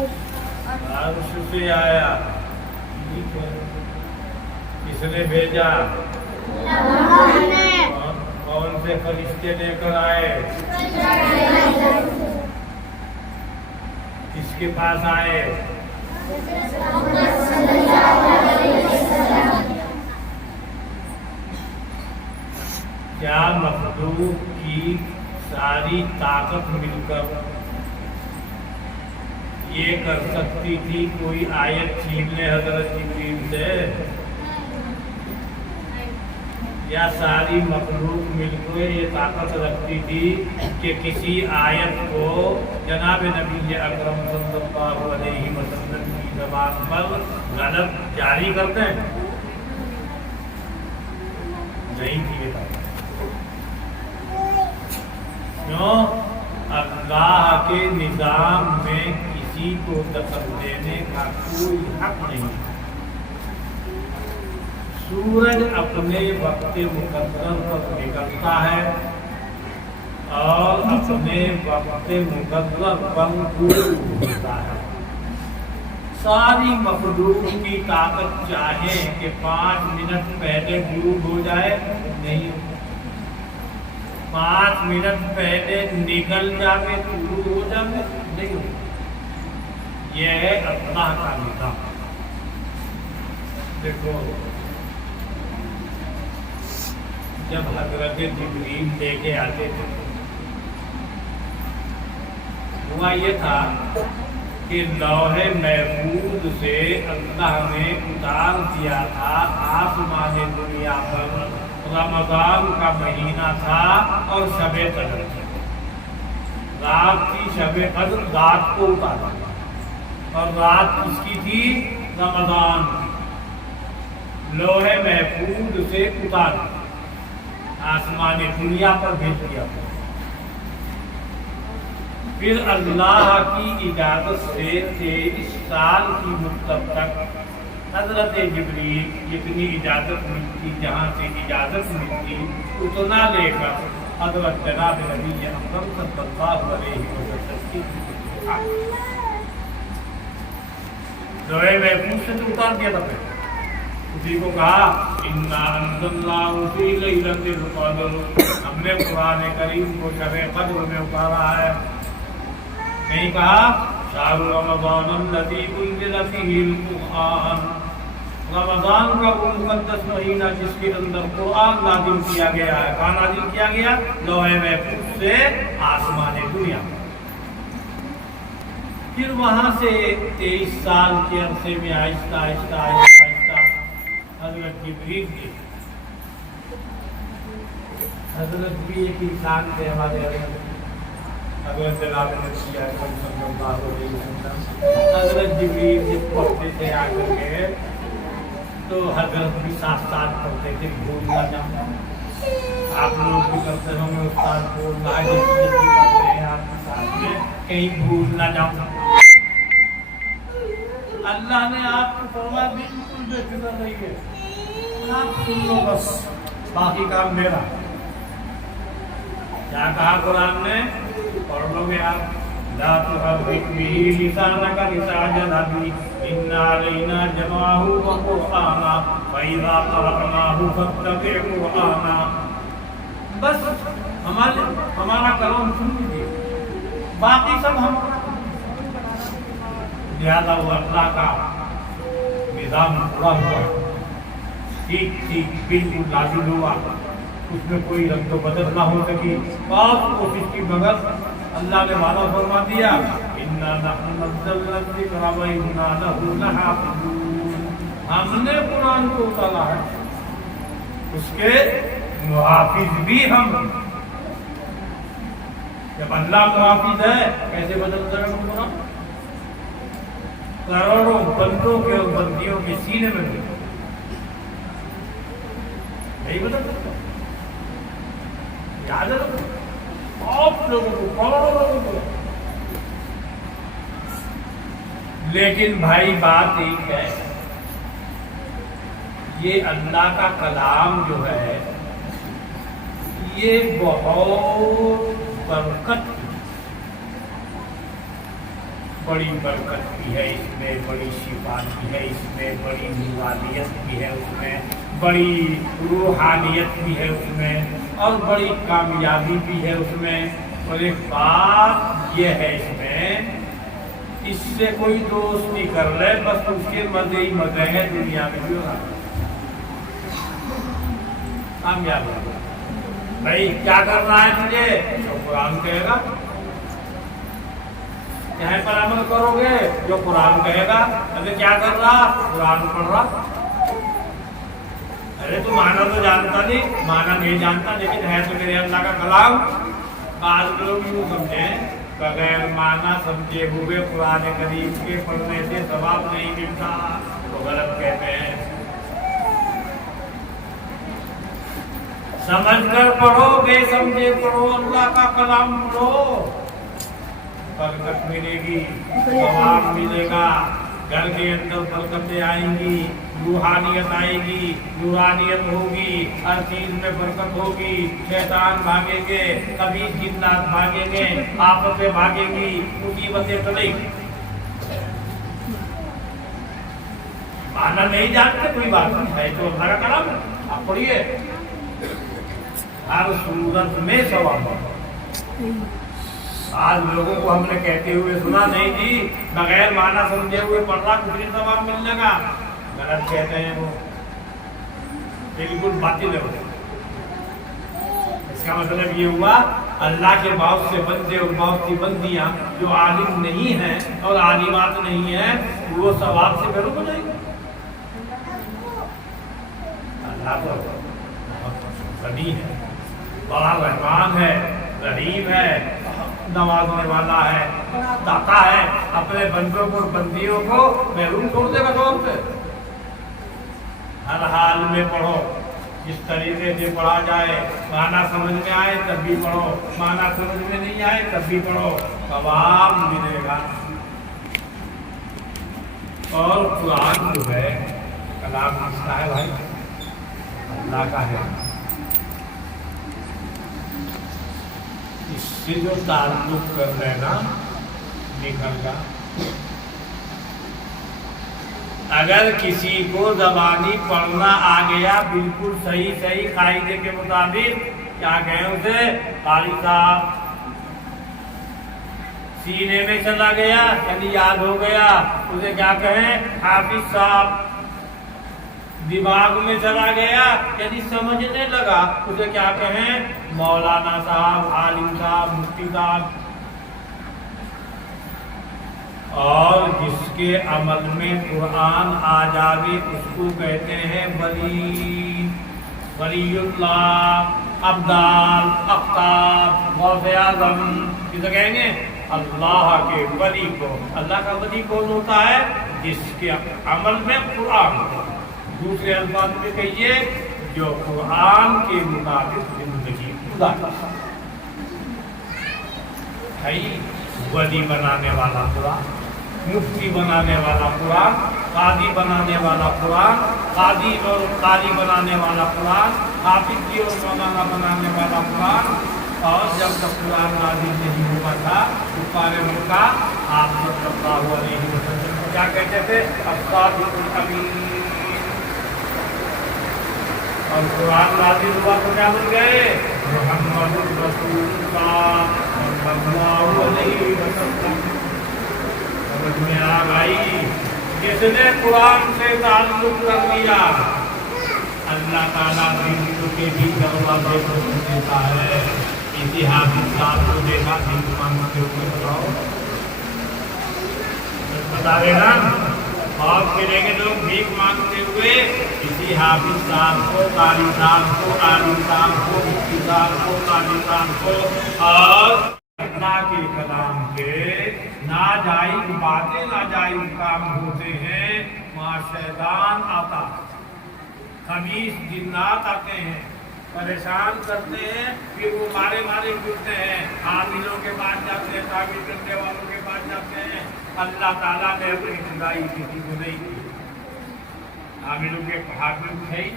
अर्श से आया। ठीक है, किसने भेजा? कौन से फरिश्ते लेकर आए? किसके पास आए? क्या मखलूक की सारी ताकत मिलकर ये कर सकती थी कोई आयत छीन ले हजरत जिब्रील से? या सारी मखलूक मिलकर ये ताकत रखती थी कि किसी आयत को जनाब नबी अकरम सल्लल्लाहु अलैहि वसल्लम की ज़बान पर गलत जारी करते हैं? नहीं थी ये ताकत। क्यों? अल्लाह के निज़ाम में किसी को दखल देने का कोई हक नहीं। सूरज अपने वक्त मुकद्दर पर निकलता है और अपने वक्त मुकद्दर पर डूब होता है। सारी मखलूक की ताकत चाहे कि 5 मिनट पहले डूब हो जाए, नहीं। 5 मिनट पहले निकल जावे, शुरू हो जावे, नहीं। यह है अल्लाह का निज़ाम। देखो, जब हजरत जिब्रील लेके आते थे, हुआ ये था कि लौहे महफूज से अल्लाह ने उतार दिया था आसमान दुनिया पर। रमजान का महीना था और शबे कद्र थी। रात की शबे कद्र रात को उतारा, और रात किसकी थी? रमजान की। लोहे महफूज से उतार आसमान दुनिया पर भेज दिया। फिर अल्लाह की इजाजत से 23 साल की मुद्दत तक हजरत जिब्रील जितनी इजाजत मिलती, जहाँ से इजाजत मिलती, उतना लेकर हजरत जनाब नबी अकरम सल्लल्लाहु अलैहि वसल्लम की लोहे महफूज से तो उतार दिया था। फिर उसी को कहा इन्ना अंज़लनाहु फी लैलतिल क़द्र, हमने कुरान करीम को शब-ए क़द्र में उतारा है। नहीं कहा शाहरु रमज़ान अल्लज़ी उन्ज़िला फ़ीहिल क़ुरआन, रमज़ान का वो मुक़द्दस महीना जिसके अंदर कुरान नाज़िल किया गया है। कहाँ नाज़िल किया गया? लोहे महफूज से आसमान दुनिया। फिर वहाँ से 23 साल के अरसे में आहिस्ता आहिस्ता हजरत जिब्रील थे। हजरत भी एक इंसान थे हमारे हजरत जनाब नबी अकरम सल्लल्लाहु अलैहि वसल्लम। हजरत जिब्रील जब पढ़ते थे आकर के, तो हजरत भी साथ साथ पढ़ते थे, भूल ना जाओ। आप लोग भी करते होंगे, उस्ताद बोल रहा है करते हैं आपके साथ में, कहीं भूल ना जाओ। अल्लाह ने आपको फरमाया बिल्कुल बेफिक्र रहिए, आप सुन लो बस, बाकी काम मेरा। क्या कहा कुरान ने? पढ़ लोगे आप। ला तुहर्रिक बिही लिसानका लिताअजला बिही, इन्ना अलैना जमाअहु व क़ुरआना फ़इज़ा क़रअनाहु फ़त्तबि' क़ुरआना। बस हमारा कलाम सुन लीजिए, बाकी सब हम। लिहाजा वो अल्लाह का निज़ाम पूरा हुआ, ठीक ठीक बिल्कुल लाज़िम हुआ, उसमें कोई रद्द बदल ना हो सकी। बहुत कोशिश की, मगर अल्लाह ने वादा फरमा दिया इन्ना नहनु नज़्ज़लना ज़िक्रा व इन्ना लहु लहाफ़िज़ून। हमने कुरान को उतारा है, उसके मुहाफिज भी हम। जब अल्लाह मुहाफिज है, कैसे बदल जाएगा कुरान? करोड़ों बंदों के और बंदियों के सीने में भी नहीं बदल सकता। याद रखो, बहुत लोगों को, करोड़ों लोगों को। लेकिन भाई बात एक है, ये अल्लाह का कलाम जो है, ये बहुत बरकत बड़ी बरकत भी है इसमें, बड़ी शिफा भी है इसमें, बड़ी नूरानियत भी है उसमें, बड़ी रूहानियत भी है उसमें, और बड़ी कामयाबी भी है उसमें। और एक बात यह है इसमें, इससे कोई दोस्त नहीं कर ले, बस उसके मजे ही मजे हैं दुनिया में भी होना कामयाब हो। भाई क्या करना है तुझे, जो कुरान कहेगा, क्या पर अमल करोगे जो कुरान कहेगा। अरे क्या कर रहा, कुरान पढ़ रहा। अरे तू माना तो जानता नहीं, माना नहीं जानता, लेकिन है तो मेरे अल्लाह का कलाम। आज लोग यूँ समझे, बगैर माना समझे हुए कुरान करीम के पढ़ने से सवाब नहीं मिलता, तो गलत कहते हैं। समझ कर पढ़ो, बेसमझे पढ़ो, अल्लाह का कलाम पढ़ो, बरकत मिलेगी, सवाब मिलेगा, घर के अंदर बरकतें आएंगी, रूहानियत आएगी, नूरानियत होगी, हर चीज में बरकत होगी, शैतान भागेंगे, कभी जिन्नात भागेंगे, आफतें भागेंगी, मुसीबतें टलेंगी। माना नहीं जानते कोई बात नहीं है, तो अल्लाह का कलाम आप पढ़िए, हर सूरत में सवाब। आज लोगों को हमने कहते हुए सुना, नहीं जी बगैर माना समझे हुए पढ़ रहा कुछ नहीं सवाब मिलने का, गलत कहते हैं वो, बिल्कुल बातिल है। इसका मतलब ये हुआ, अल्लाह के बहुत से बंदे और बहुत सी बंदियां जो आलिम नहीं है और आलिमात नहीं है, वो सवाब से बेरुख हो जाएंगे। अल्लाह तो गनी है, बड़ा रहमान है, रहीम है, नवाजने वाला है, दाता है, अपने बंदों को बंदियों को महरूम छोड़ देगा सवाब से। हर हाल में पढ़ो, जिस तरीके से पढ़ा जाए, माना समझ में आए तब भी पढ़ो, माना समझ में नहीं आए तब भी पढ़ो, सवाब मिलेगा। और कुरान जो है कलाम किसका है भाई, अल्लाह का है। इससे जो ताल्लुक कर लेना निकलगा। अगर किसी को ज़बानी पढ़ना आ गया बिल्कुल सही सही कायदे के मुताबिक, क्या कहें उसे, कारी साहब, सीने में चला गया यानी याद हो गया, उसे क्या कहें, हाफिज साहब, दिमाग में चला गया यानी समझने लगा, उसे क्या कहें, मौलाना साहब, आलिम साहब, मुफ्ती साहब। और जिसके अमल में कुरान आ जावे उसको कहते हैं वली, वलीउल्लाह, अब्दाल, अख्ताब, गौसे आज़म। किसे कहेंगे, अल्लाह के वली को। अल्लाह का वली कौन होता है, जिसके अमल में कुरान हो। दूसरे अल्फाज में कहिए, जो कुरान के मुताबिक जिंदगी गुजारता है, वली बनाने वाला कुरान, मुफ्ती बनाने वाला कुरान, कादी बनाने वाला कुरान, कादी और कारी बनाने वाला कुरान, हाफिज जी और मौलाना बनाने वाला कुरान। और जब तक कुरान नाज़िल नहीं हुआ था, कुफ़ार मक्का आप सल्लल्लाहु अलैहि वसल्लम को क्या कहते थे, अस्सादिकुल अमीन। और कुरान नाज़िल हुआ तो क्या बन गए, मुहम्मदुर रसूलुल्लाह सल्लल्लाहु अलैहि वसल्लम। समझ में आ भाई, जिसने कुरान से ताल्लुक कर लिया, अल्लाह ताला जिंदगी के भी दरवाजे खोल देता है। इतिहास को देखा, हिंदुस्तान के ऊपर बताओ, बता देना। और मिलेंगे लोग भीख मांगते हुए, इसी हाफिज साहब को, कारी साहब को, आलिम साहब को, मुफ्ती साहब को, कादी साहब को। और अल्लाह के कलाम के नाजायज बातें, नाजायज काम होते हैं, वहाँ शैतान आता, खबीस जिन्नात आते हैं, परेशान करते हैं, फिर वो मारे मारे फिरते हैं, आमिलों के पास जाते हैं, ताबीर करने वालों के पास जाते हैं। अल्लाह ताला ने अपनी खुदाई किसी को नहीं की, आमिलों के हाथ में कुछ है ही,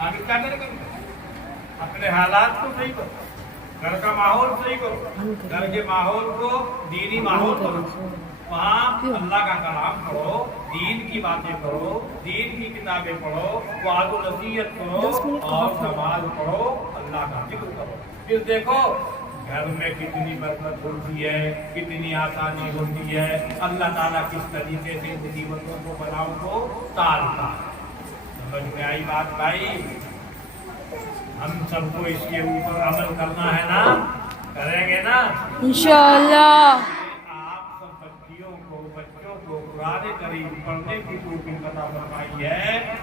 आमिल क्या करेगा, अपने हालात को सही करो। گھر کا ماحول صحیح کرو، گھر کے ماحول کو دینی ماحول کرو، وہاں اللہ کا کلام پڑھو، دین کی باتیں پڑھو، دین کی کتابیں پڑھو، وعظ و نصیحت کرو اور نماز پڑھو، اللہ کا ذکر کرو۔ پھر دیکھو گھر میں کتنی برکت ہوتی ہے، کتنی آسانی ہوتی ہے، اللہ تعالیٰ کس طریقے سے مصیبتوں کو بلاؤں کو ٹالتا ہے۔ سمجھ میں آئی بات بھائی؟ ہم سب کو اس کے اوپر عمل کرنا ہے نا، کریں گے نا انشاءاللہ۔ آپ سب بچوں کو قرآن کریم پڑھنے کی توفیق عطا فرمائی ہے۔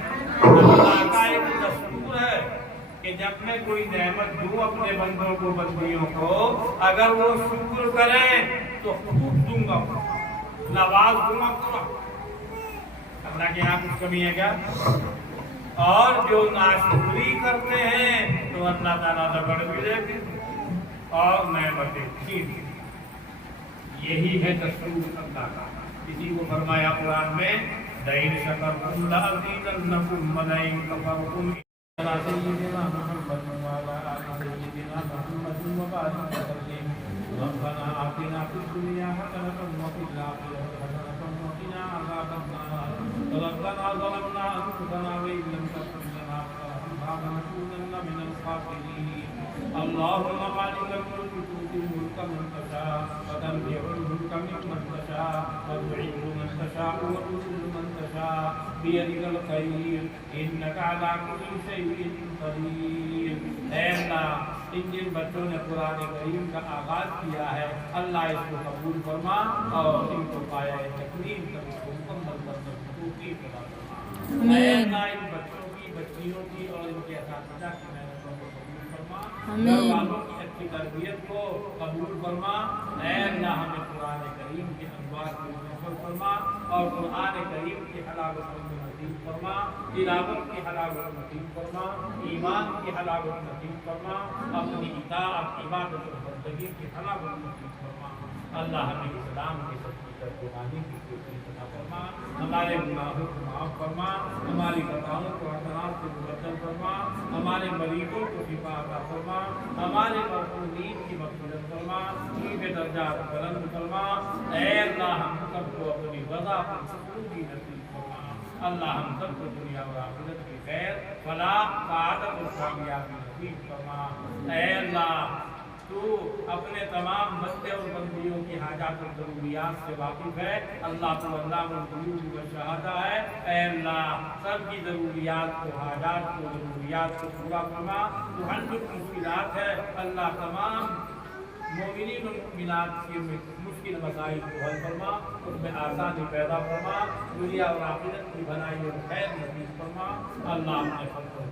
اللہ کا ایک دستور ہے کہ جب میں کوئی نعمت دوں اپنے بندوں کو، بندیوں کو، اگر وہ شکر کریں تو خوب دوں گا، نواز دوں گا پورا۔ اللہ کے یہاں کچھ کمی ہے کیا؟ اور جو ناشکری کرتے ہیں تو اللہ تعالیٰ رگڑ بھی دے گی اور نعمتیں چھین بھی۔ یہی ہے دستور اللہ کا۔ کسی کو فرمایا قرآن میں لئن شکرتم لأزیدنکم ولئن کفرتم علی سیدنا محمد وعلی آل سیدنا محمد وبارک وسلم ربنا آتنا فی الدنیا حسنة وفی الآخرة حسنة وقنا عذاب النار ربنا ظلمنا أنفسنا وإن لم تغفر لنا وترحمنا لنكونن من الخاسرين اللهم مالك الملك تؤتي الملك من تشاء وتنزع الملك ممن تشاء وتعز من تشاء وتذل من تشاء بيدك الخير انك على كل شيء قدير۔ اے اللہ، ان جن بچوں نے قرآن کریم کا آغاز کیا ہے اللہ اس کو قبول فرما اور ان کو پایا تکریم کر اس کو مکمل کرنے کی توفیق عطا فرما۔ اے اللہ، ان بچوں کی، بچیوں کی اور ان کے اساتذہ کی محنتوں کو قبول فرما، گھر والوں کی اچھی تربیت کو قبول فرما۔ اے اللہ، ہمیں قرآن کریم کے انوار کو نصیب فرما اور قرآن کریم کی حلاوت کو نصیب فرما، تلاوت کی حلاوت نصیب فرما، ایمان کی حلاوت نصیب فرما، اپنی اطاعت، عبادت و بندگی کی حلاوت نصیب فرما۔ اللہ ہمیں اسلام کی سچی ترجمانی کی توفیق عطا فرما، ہمارے گناہوں کو معاف فرما، ہماری خطاؤں کو حسنات سے مبدل فرما، ہمارے مریضوں کو شفا عطا فرما، ہمارے مرحومین کی مغفرت فرما، ان کے درجات بلند فرما۔ اے اللہ، ہم سب کو اپنی رضا پر سکون کی نصیب فرما۔ اللہ ہم سب کو دنیا اور آخرت کی خیر، فلاح، سعادت اور کامیابی نصیب فرما۔ اے اللہ، تو اپنے تمام بندے اور بندیوں کی حاجات و ضروریات سے واقف ہے۔ اللہ تو علام الغیوب والشہادہ ہے۔ اے اللہ، سب کی ضروریات کو، حاجات کو، ضروریات کو پورا فرما۔ تو ہر جو مشکلات ہے اللہ، تمام مومنین و مومنات کے مشکل مسائل کو حل فرما، اس میں آسانی پیدا فرما، دنیا اور آخرت کی بھلائی اور خیر نصیب فرما۔ اللہ اپنے فضل